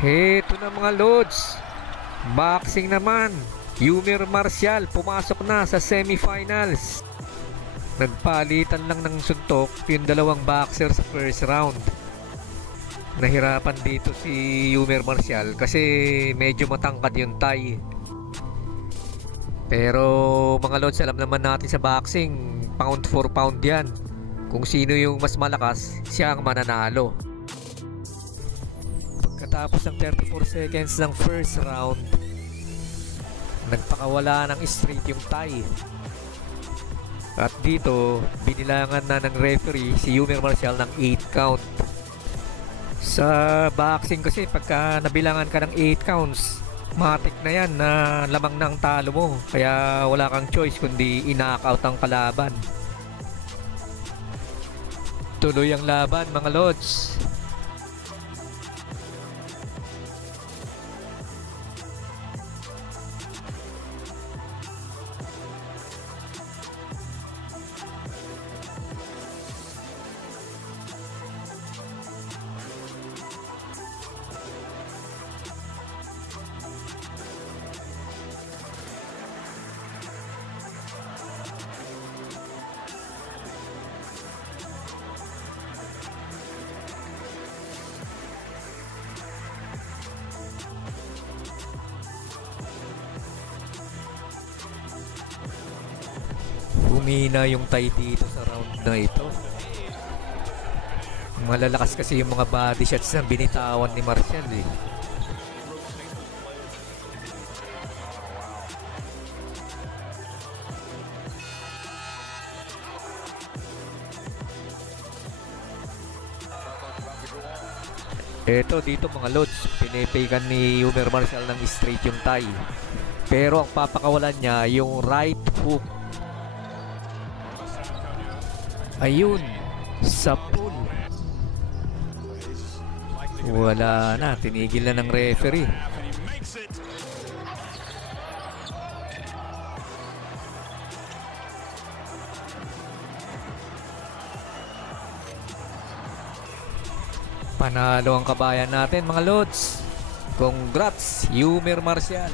Heto na mga lods, boxing naman. Yumir Marcial pumasok na sa semifinals. Nagpalitan lang ng suntok yung dalawang boxer sa first round. Nahirapan dito si Yumir Marcial kasi medyo matangkad yung Thai. Pero mga lods, alam naman natin sa boxing, pound for pound yan. Kung sino yung mas malakas, siya ang mananalo. Pagkatapos ng 34 seconds ng first round, nagpakawala ng straight yung Thai. At dito, binilangan na ng referee si Yumir Marcial ng 8 count. Sa boxing kasi, pagka nabilangan ka ng 8 counts, matik na yan na lamang na ang talo mo. Kaya wala kang choice kundi i-knockout ang kalaban. Tuloy ang laban mga lods. Humina yung Thai dito sa round na ito. Malalakas kasi yung mga body shots na binitawan ni Marcial eh. Eto dito mga lods, pinipigan ni Yumir Marcial ng straight yung Thai. Pero ang papakawalan niya yung right hook. Ayun, sa pool. Wala na, tinigil na ng referee. Panalo ang kabayan natin mga lods. Congrats, Yumir Marcial.